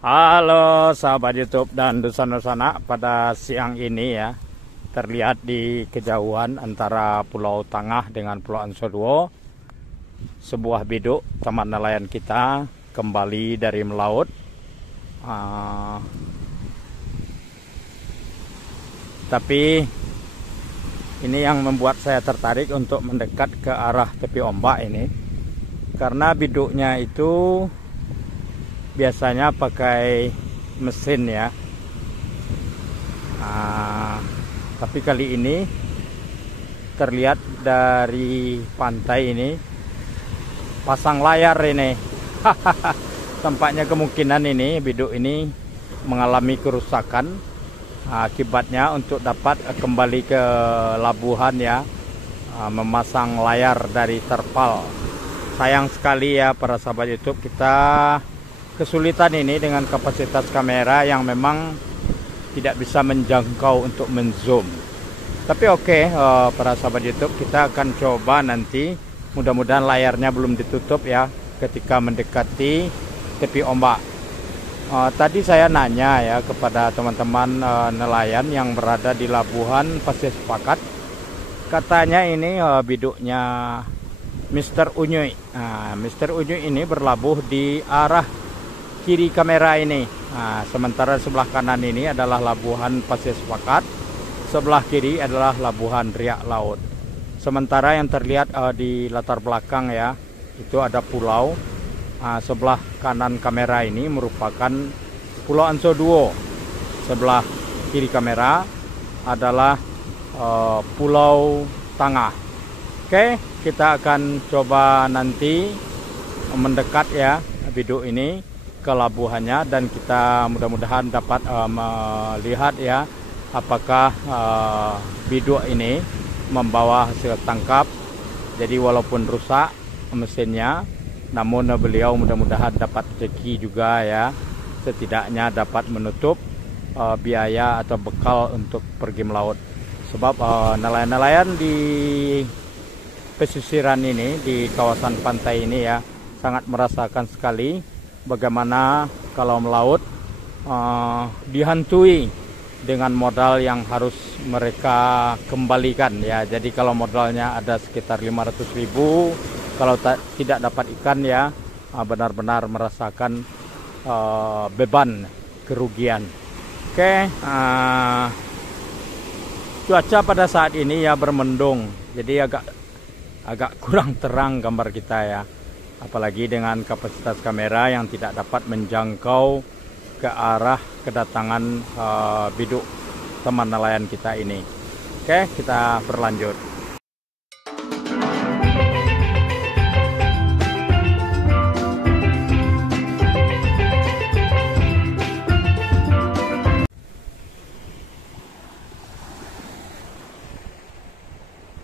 Halo sahabat YouTube dan Dusan-Dusana, pada siang ini ya terlihat di kejauhan antara Pulau Tangah dengan Pulau Ansoduo sebuah biduk teman nelayan kita kembali dari melaut. Tapi ini yang membuat saya tertarik untuk mendekat ke arah tepi ombak ini, karena biduknya itu biasanya pakai mesin ya. Tapi kali ini terlihat dari pantai ini pasang layar ini. Tampaknya kemungkinan ini biduk ini mengalami kerusakan. Akibatnya untuk dapat kembali ke labuhan ya, memasang layar dari terpal. Sayang sekali ya para sahabat YouTube, kita kesulitan ini dengan kapasitas kamera yang memang tidak bisa menjangkau untuk menzoom. Tapi oke, para sahabat YouTube, kita akan coba nanti, mudah-mudahan layarnya belum ditutup ya ketika mendekati tepi ombak. Tadi saya nanya ya kepada teman-teman nelayan yang berada di Labuhan Pasir Sepakat. Katanya ini biduknya Mr. Unyuy. Mr. Unyuy ini berlabuh di arah kiri kamera ini. Sementara sebelah kanan ini adalah Labuhan Pasir Sepakat, sebelah kiri adalah Labuhan Riak Laut. Sementara yang terlihat di latar belakang ya, itu ada pulau. Sebelah kanan kamera ini merupakan Pulau Ansoduo. Sebelah kiri kamera adalah Pulau Tangah. Oke, kita akan coba nanti mendekat ya biduk ini ke labuhannya, dan kita mudah-mudahan dapat melihat ya apakah biduk ini membawa hasil tangkap. Jadi walaupun rusak mesinnya, namun beliau mudah-mudahan dapat rezeki juga ya, setidaknya dapat menutup biaya atau bekal untuk pergi melaut. Sebab nelayan-nelayan di pesisiran ini, di kawasan pantai ini ya, sangat merasakan sekali bagaimana kalau melaut dihantui dengan modal yang harus mereka kembalikan ya. Jadi kalau modalnya ada sekitar 500.000, kalau tidak dapat ikan ya, benar-benar merasakan beban kerugian. Oke, cuaca pada saat ini ya bermendung, jadi agak kurang terang gambar kita ya, apalagi dengan kapasitas kamera yang tidak dapat menjangkau ke arah kedatangan biduk teman nelayan kita ini. Oke, kita berlanjut.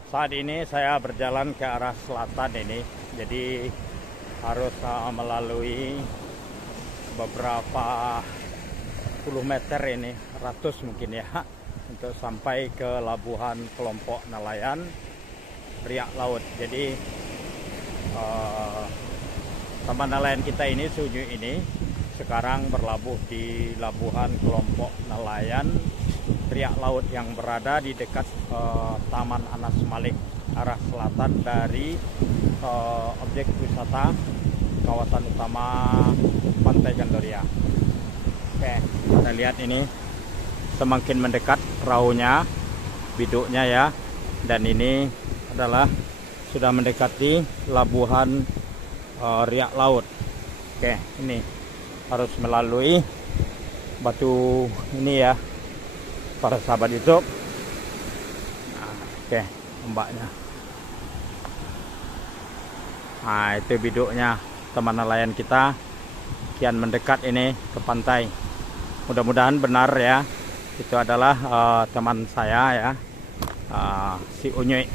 Saat ini saya berjalan ke arah selatan ini, jadi harus melalui beberapa puluh meter ini, ratus mungkin ya, untuk sampai ke labuhan kelompok nelayan Riak Laut. Jadi teman nelayan kita ini, Unyuy ini, sekarang berlabuh di labuhan kelompok nelayan Riak Laut yang berada di dekat Taman Anas Malik, arah selatan dari objek wisata kawasan utama Pantai Gandoria. Oke, kita lihat ini semakin mendekat perahunya, biduknya ya, dan ini adalah sudah mendekati labuhan Riak Laut. Oke, ini harus melalui batu ini ya para sahabat YouTube. Oke, ombaknya. Itu biduknya teman nelayan kita, kian mendekat ini ke pantai. Mudah-mudahan benar ya, itu adalah teman saya ya, si Unyuy.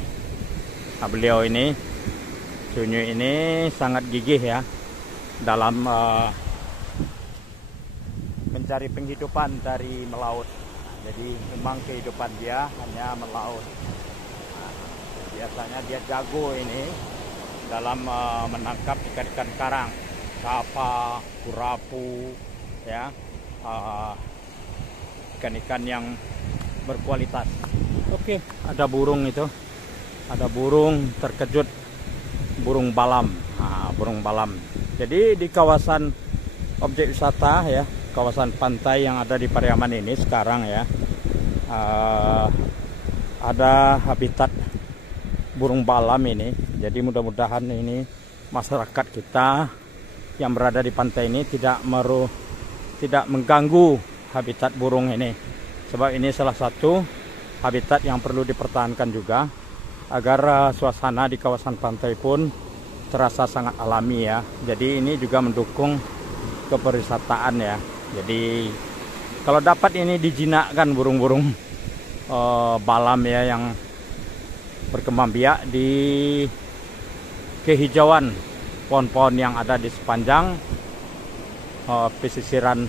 Beliau ini, si Unyuy ini sangat gigih ya dalam mencari penghidupan dari melaut. Jadi memang kehidupan dia hanya melaut. Biasanya dia jago ini dalam menangkap ikan-ikan karang. kapa, kurapu, ya, ikan-ikan yang berkualitas. Oke, ada burung itu, ada burung terkejut, burung balam. Burung balam. Jadi di kawasan objek wisata ya, kawasan pantai yang ada di Pariaman ini sekarang ya, ada habitat burung balam ini. Jadi mudah-mudahan ini masyarakat kita yang berada di pantai ini tidak mengganggu habitat burung ini, sebab ini salah satu habitat yang perlu dipertahankan juga agar suasana di kawasan pantai pun terasa sangat alami ya. Jadi ini juga mendukung kepariwisataan ya. Jadi kalau dapat ini dijinakkan burung-burung balam ya yang berkembang biak di kehijauan pohon-pohon yang ada di sepanjang pesisiran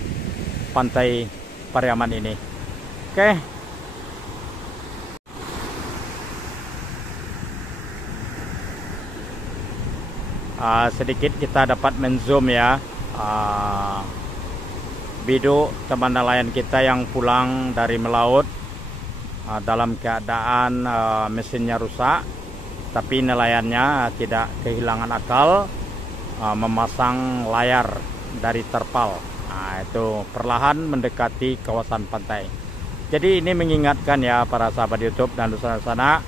pantai Pariaman ini. Oke. Sedikit kita dapat menzoom ya biduk teman nelayan kita yang pulang dari melaut dalam keadaan mesinnya rusak, tapi nelayannya tidak kehilangan akal, memasang layar dari terpal. Itu perlahan mendekati kawasan pantai. Jadi ini mengingatkan ya para sahabat YouTube dan lusa-lusana,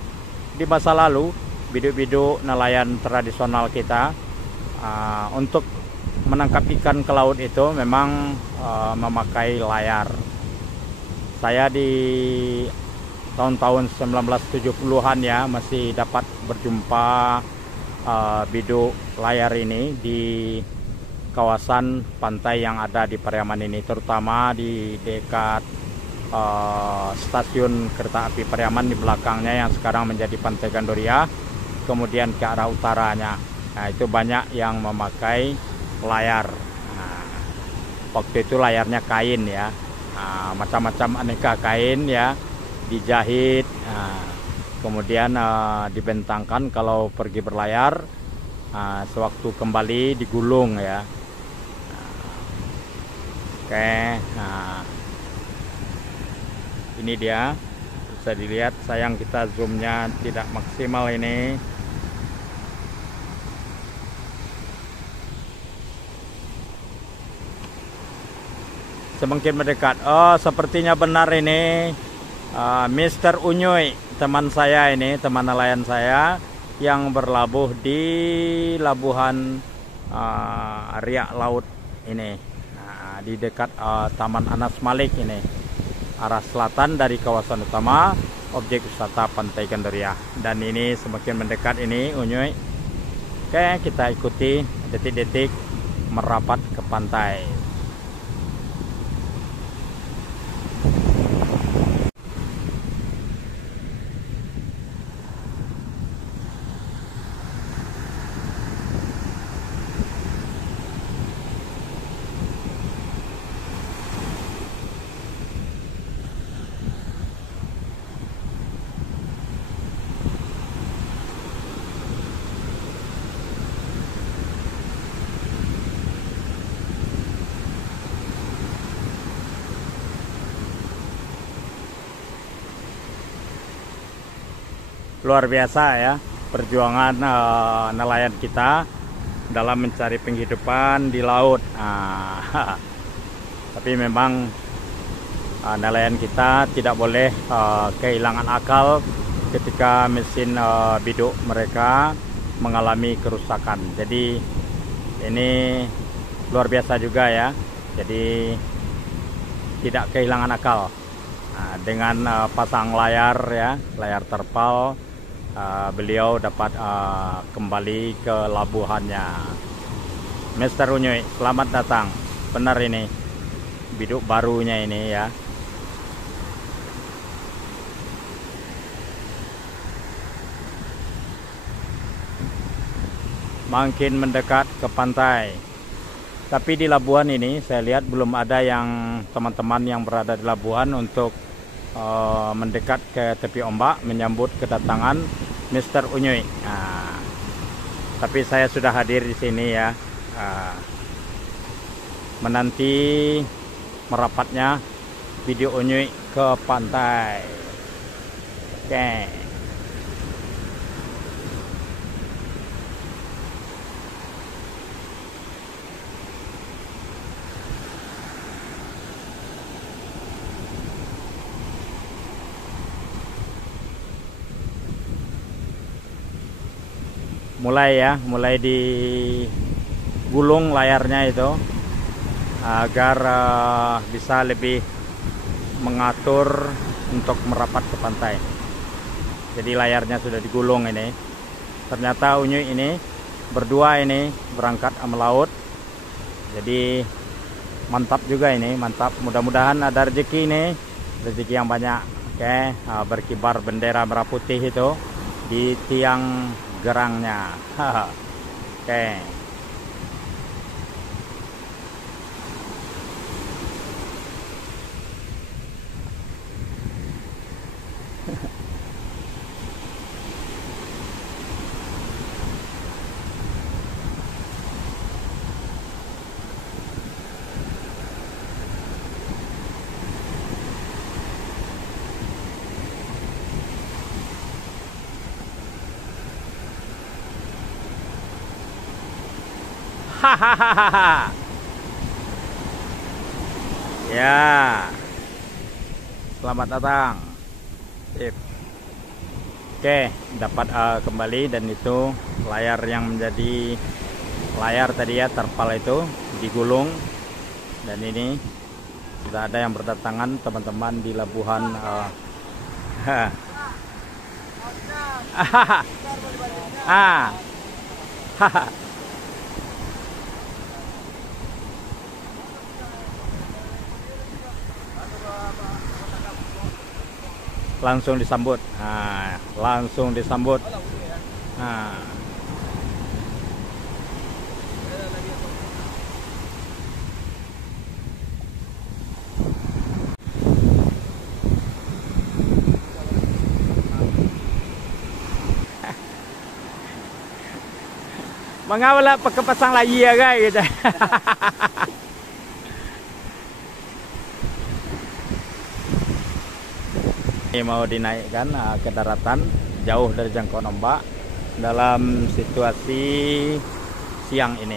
di masa lalu biduk-biduk nelayan tradisional kita untuk menangkap ikan ke laut itu memang memakai layar. Saya di tahun-tahun 1970-an ya masih dapat berjumpa biduk layar ini di kawasan pantai yang ada di Pariaman ini, terutama di dekat stasiun kereta api Pariaman di belakangnya yang sekarang menjadi Pantai Gandoria, kemudian ke arah utaranya. Nah, itu banyak yang memakai layar. Waktu itu layarnya kain ya, macam-macam aneka kain ya, dijahit, kemudian dibentangkan kalau pergi berlayar, sewaktu kembali digulung ya. Oke, ini dia, bisa dilihat. Sayang kita zoomnya tidak maksimal ini. Semakin mendekat. Oh, sepertinya benar ini Mr. Unyoy, teman saya ini, teman nelayan saya yang berlabuh di Labuhan Riak Laut ini, di dekat Taman Anas Malik ini, arah selatan dari kawasan utama objek wisata Pantai Gandoria. Dan ini semakin mendekat ini Unyoy. Oke, kita ikuti detik-detik merapat ke pantai. Luar biasa ya perjuangan nelayan kita dalam mencari penghidupan di laut. Tapi memang nelayan kita tidak boleh kehilangan akal ketika mesin biduk mereka mengalami kerusakan. Jadi ini luar biasa juga ya. Jadi tidak kehilangan akal dengan pasang layar ya, layar terpal. Beliau dapat kembali ke labuhannya. Mr. Unyoy, selamat datang. Benar ini biduk barunya ini ya. Makin mendekat ke pantai. Tapi di labuhan ini saya lihat belum ada yang teman-teman yang berada di labuhan untuk mendekat ke tepi ombak menyambut kedatangan Mr. Unyoy. Tapi saya sudah hadir di sini ya. menanti merapatnya video Unyuy ke pantai. Oke. Mulai digulung layarnya itu agar bisa lebih mengatur untuk merapat ke pantai. Jadi layarnya sudah digulung ini. Ternyata Unyuy ini berdua ini berangkat melaut. Jadi mantap juga ini, mantap. Mudah-mudahan ada rezeki ini, rezeki yang banyak. Oke, berkibar bendera merah putih itu di tiang gerangnya. Oke. Hahaha. Ya. Selamat datang. Sip. Oke, dapat kembali, dan itu layar yang menjadi layar tadi ya, terpal itu digulung, dan ini sudah ada yang berdatangan teman-teman di Labuhan. Langsung disambut. Langsung disambut. Mengawala pagkapasang lagi ya guys gitu. Ini mau dinaikkan ke daratan jauh dari jangkauan ombak dalam situasi siang ini.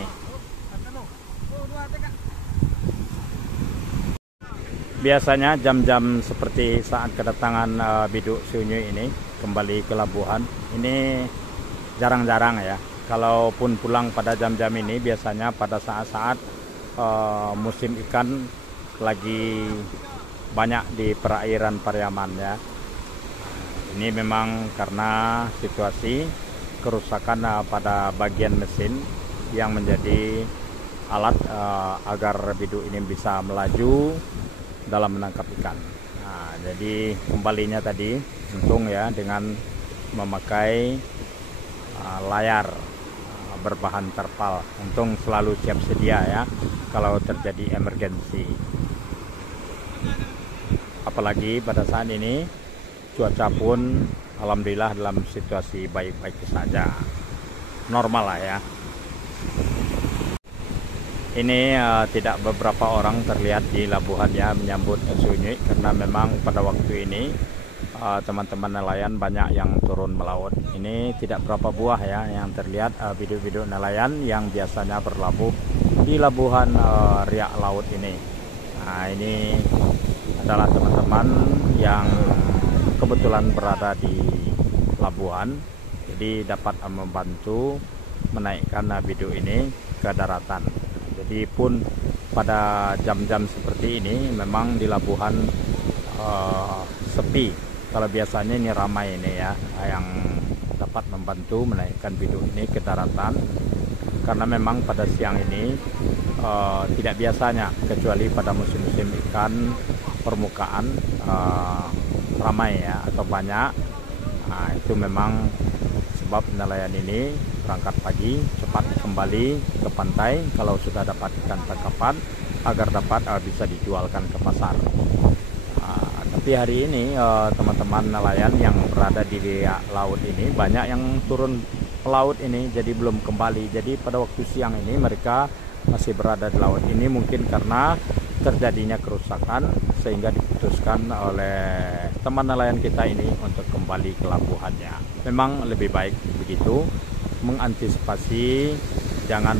Biasanya jam-jam seperti saat kedatangan biduk si Unyuy ini kembali ke Labuhan ini jarang-jarang ya. Kalaupun pulang pada jam-jam ini biasanya pada saat-saat musim ikan lagi banyak di perairan Pariaman ya. Ini memang karena situasi kerusakan pada bagian mesin yang menjadi alat agar biduk ini bisa melaju dalam menangkap ikan. Nah, jadi kembalinya tadi untung ya dengan memakai layar berbahan terpal. Untung selalu siap sedia ya kalau terjadi emergensi. Apalagi pada saat ini cuaca pun alhamdulillah dalam situasi baik-baik saja, normal lah ya. Ini tidak beberapa orang terlihat di Labuhan ya menyambut Unyuy, karena memang pada waktu ini teman-teman nelayan banyak yang turun melaut. Ini tidak berapa buah ya yang terlihat biduk-biduk nelayan yang biasanya berlabuh di Labuhan Riak Laut ini. Nah, ini adalah teman-teman yang kebetulan berada di Labuhan, jadi dapat membantu menaikkan biduk ini ke daratan. Jadi pun pada jam-jam seperti ini memang di Labuhan sepi. Kalau biasanya ini ramai ini ya, yang dapat membantu menaikkan biduk ini ke daratan, karena memang pada siang ini tidak biasanya, kecuali pada musim-musim ikan permukaan ramai ya atau banyak. Nah, itu memang sebab nelayan ini berangkat pagi cepat kembali ke pantai kalau sudah dapat ikan tangkapan agar dapat bisa dijualkan ke pasar. Tapi hari ini teman-teman nelayan yang berada di laut ini banyak yang turun ke laut ini, jadi belum kembali. Jadi pada waktu siang ini mereka masih berada di laut ini mungkin karena terjadinya kerusakan, sehingga diputuskan oleh teman nelayan kita ini untuk kembali ke labuhannya. Memang lebih baik begitu, mengantisipasi jangan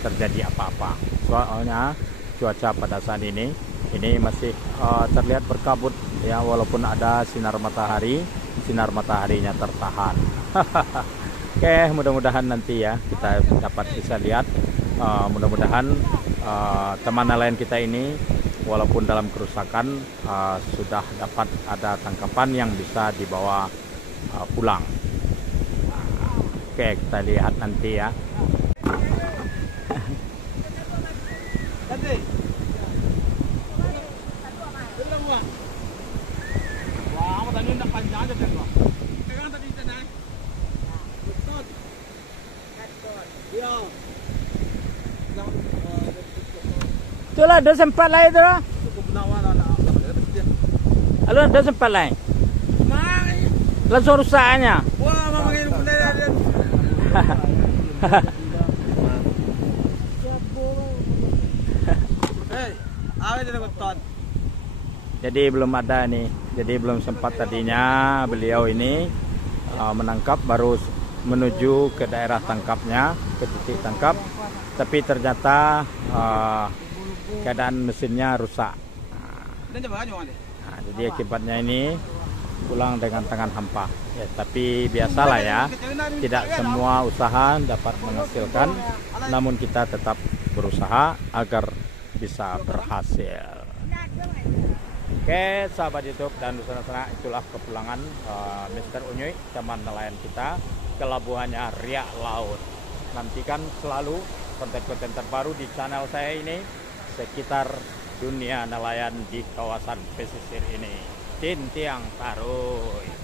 terjadi apa-apa. Soalnya cuaca pada saat ini masih terlihat berkabut ya, walaupun ada sinar mataharinya tertahan. Oke, mudah-mudahan nanti ya kita dapat bisa lihat, mudah-mudahan teman nelayan kita ini walaupun dalam kerusakan sudah dapat ada tangkapan yang bisa dibawa pulang. Oke, kita lihat nanti ya. Itulah ada sempat lain tu lah. Lalu ada sempat lain. Langsung rusaknya. Jadi belum ada nih. Jadi belum sempat tadinya beliau ini menangkap, baru menuju ke daerah tangkapnya, ke titik tangkap. Tapi ternyata keadaan mesinnya rusak. Nah, jadi akibatnya ini pulang dengan tangan hampa. Ya, tapi biasalah ya, tidak semua usaha dapat menghasilkan, namun kita tetap berusaha agar bisa berhasil. Oke, sahabat YouTube dan saudara-saudara, itulah kepulangan Mr. Unyuy, teman nelayan kita, ke labuhannya Riak Laut. Nantikan selalu konten-konten terbaru di channel saya ini sekitar dunia nelayan di kawasan pesisir ini. Tintiang Taruy.